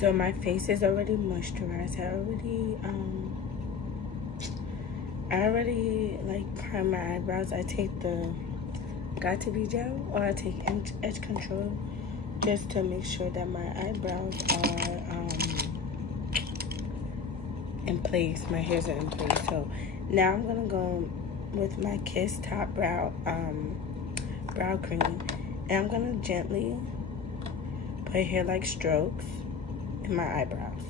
So my face is already moisturized. I already like prime my eyebrows. I take the Got To Be gel, or I take edge control, just to make sure that my eyebrows are in place. My hairs are in place. So now I'm gonna go with my Kiss Top Brow cream, and I'm gonna gently put hair like strokes in my eyebrows.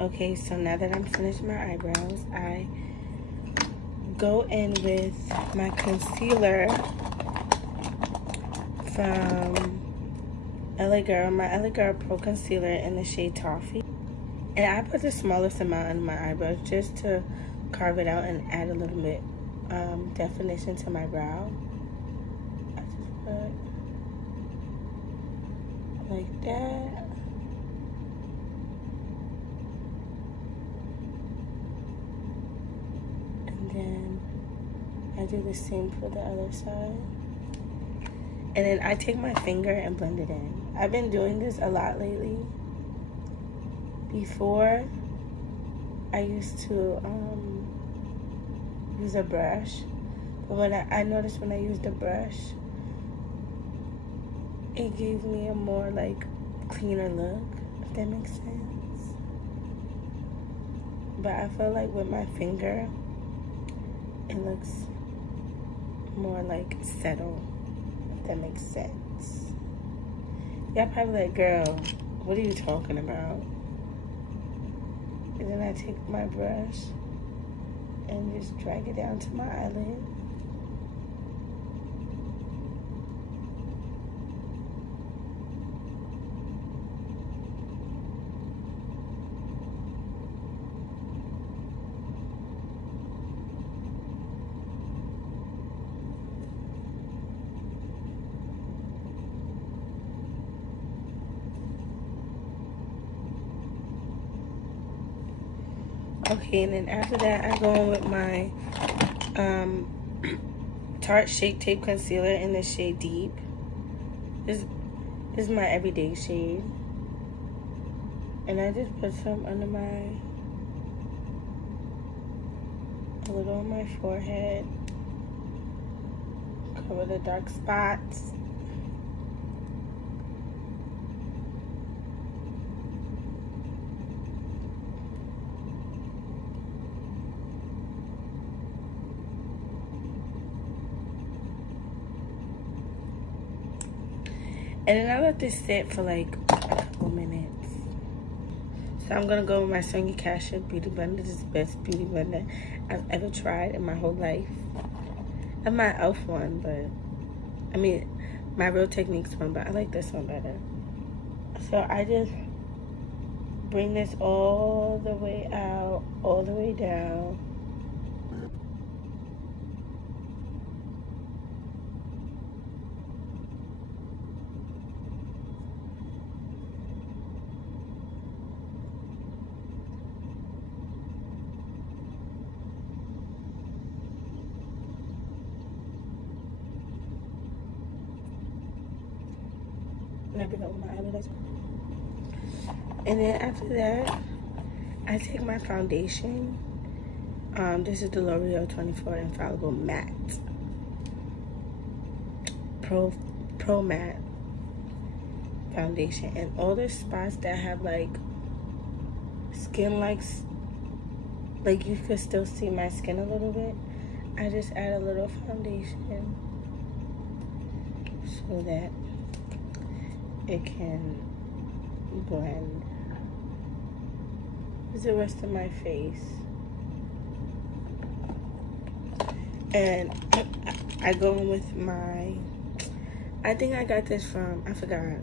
Okay, so now that I'm finished my eyebrows, I go in with my concealer from LA Girl, my LA Girl Pro Concealer in the shade Toffee. And I put the smallest amount on my eyebrows just to carve it out and add a little bit definition to my brow. I just put like that. And I do the same for the other side. And then I take my finger and blend it in. I've been doing this a lot lately. Before, I used to use a brush. But when I noticed when I used a brush, it gave me a more like cleaner look, if that makes sense. But I feel like with my finger, it looks more like settled, if that makes sense. Y'all probably like, girl, what are you talking about? And then I take my brush and just drag it down to my eyelid. Okay, and then after that, I go in with my Tarte Shape Tape Concealer in the shade Deep. This is my everyday shade. And I just put some under a little on my forehead. Cover the dark spots. And then I let this sit for like a couple minutes. So I'm gonna go with my Sonia Kashuk Beauty Blender. This is the best beauty blender I've ever tried in my whole life. I have my e.l.f. one, but I mean my Real Techniques one, but I like this one better. So I just bring this all the way out, all the way down. And I bring over my eyelids. And then after that, I take my foundation. This is the L'Oreal 24 Infallible Matte Pro Matte Foundation. And all the spots that have like skin like you could still see my skin a little bit, I just add a little foundation so that it can blend with the rest of my face. And I go in with my, I think I got this from, I forgot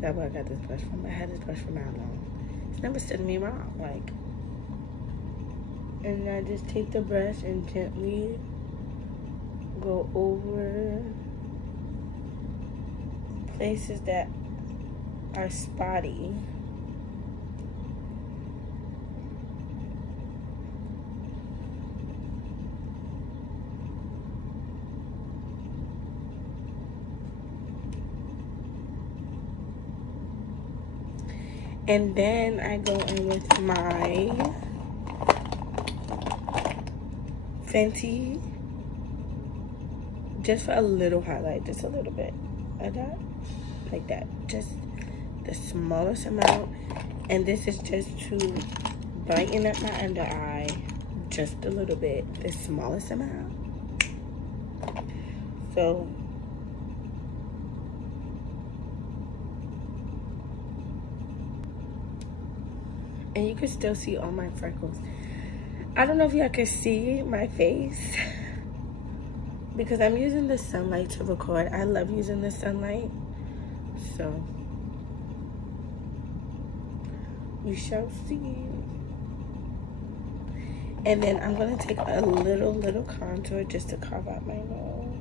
where I got this brush from. I had this brush from how long? It's never stood me wrong, like. And I just take the brush and gently go over places that are spotty. And then I go in with my Fenty, just for a little highlight, just a little bit of that, like that, just the smallest amount. And this is just to brighten up my under eye, just a little bit, the smallest amount. So and you can still see all my freckles. I don't know if y'all can see my face because I'm using the sunlight to record. I love using the sunlight, so you shall see. And then I'm gonna take a little contour just to carve out my nose.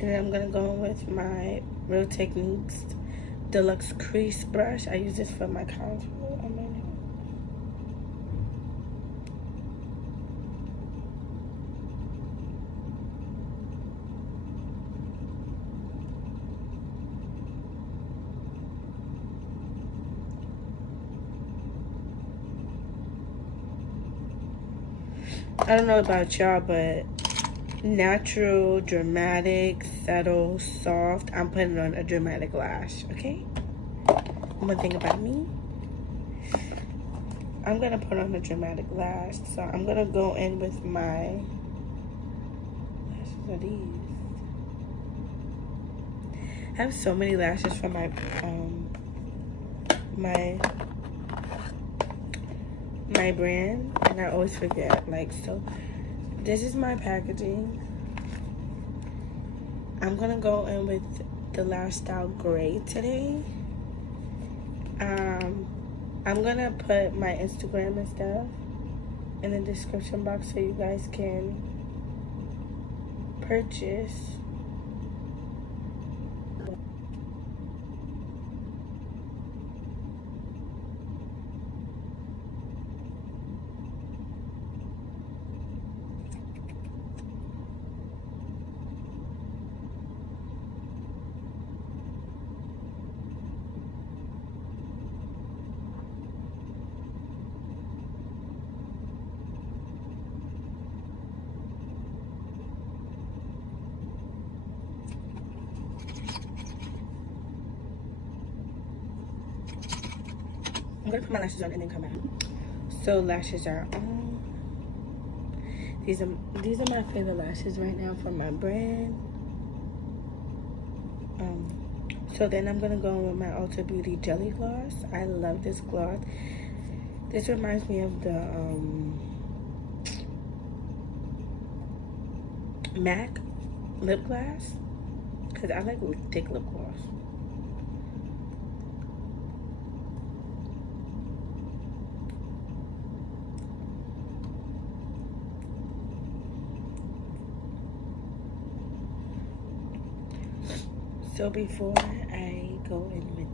And then I'm gonna go with my Real Techniques Deluxe Crease Brush. I use this for my contour on my nose. I don't know about y'all, but natural, dramatic, subtle, soft. I'm putting on a dramatic lash, okay? One thing about me, I'm gonna put on a dramatic lash. So I'm gonna go in with my lashes are these. I have so many lashes from my my brand, and I always forget. Like, so this is my packaging. I'm gonna go in with the Lash Style Gray today. I'm gonna put my Instagram and stuff in the description box so you guys can purchase. I'm gonna put my lashes on and then come out. So lashes are on. These are my favorite lashes right now from my brand. So then I'm gonna go in with my Ulta Beauty Jelly Gloss. I love this gloss. This reminds me of the MAC lip gloss, because I like thick lip gloss. So before I go in with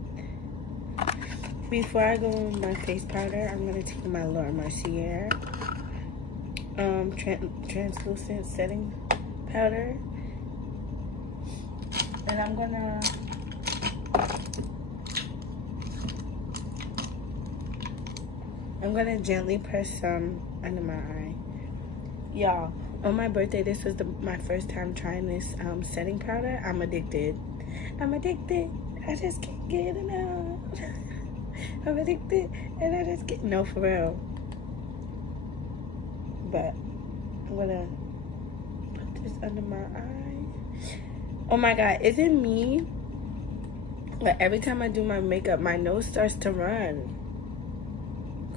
my face powder, I'm gonna take my Laura Mercier translucent setting powder, and I'm gonna gently press some under my eye. Y'all, on my birthday, this was my first time trying this setting powder. I'm addicted. I just can't get enough. I'm addicted and I just can't. No, for real. But I'm gonna put this under my eye. Oh my God, is it me? But every time I do my makeup, my nose starts to run.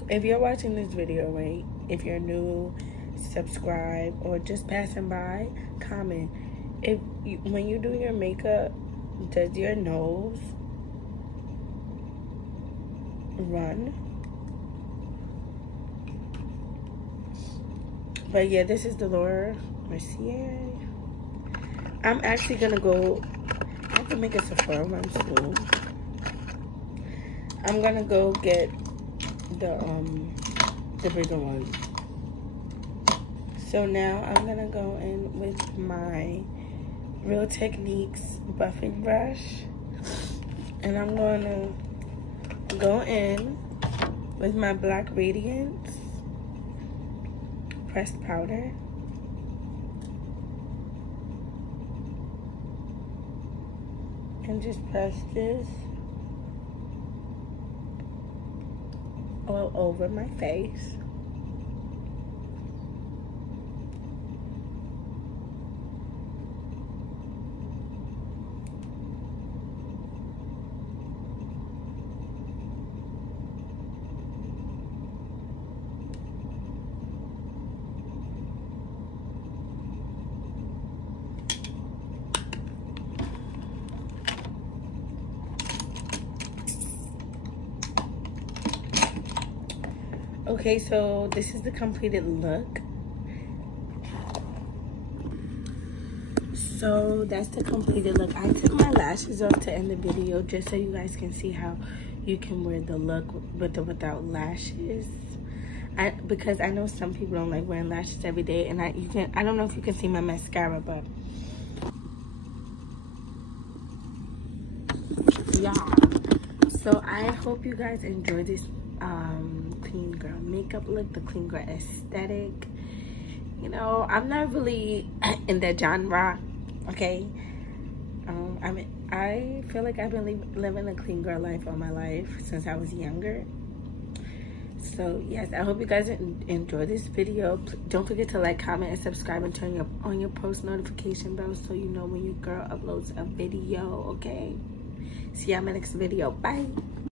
If you're watching this video, right? If you're new, subscribe, or just passing by, comment. When you do your makeup, does your nose run? But yeah, this is the Laura Mercier. I'm actually gonna go, I have to make a Sephora run soon. I'm gonna go get the bigger one. So now I'm gonna go in with my Real Techniques buffing brush, and I'm gonna go in with my Black Radiance pressed powder, and just press this all over my face. Okay, so this is the completed look. So that's the completed look. I took my lashes off to end the video just so you guys can see how you can wear the look with or without lashes. Because I know some people don't like wearing lashes every day, and I don't know if you can see my mascara, but yeah. So I hope you guys enjoy this clean girl makeup look, the clean girl aesthetic. You know, I'm not really in that genre, okay? I feel like I've been living a clean girl life all my life since I was younger. So yes, I hope you guys enjoy this video. Don't forget to like, comment, and subscribe, and turn on your post notification bell so you know when your girl uploads a video, okay? See you on my next video. Bye.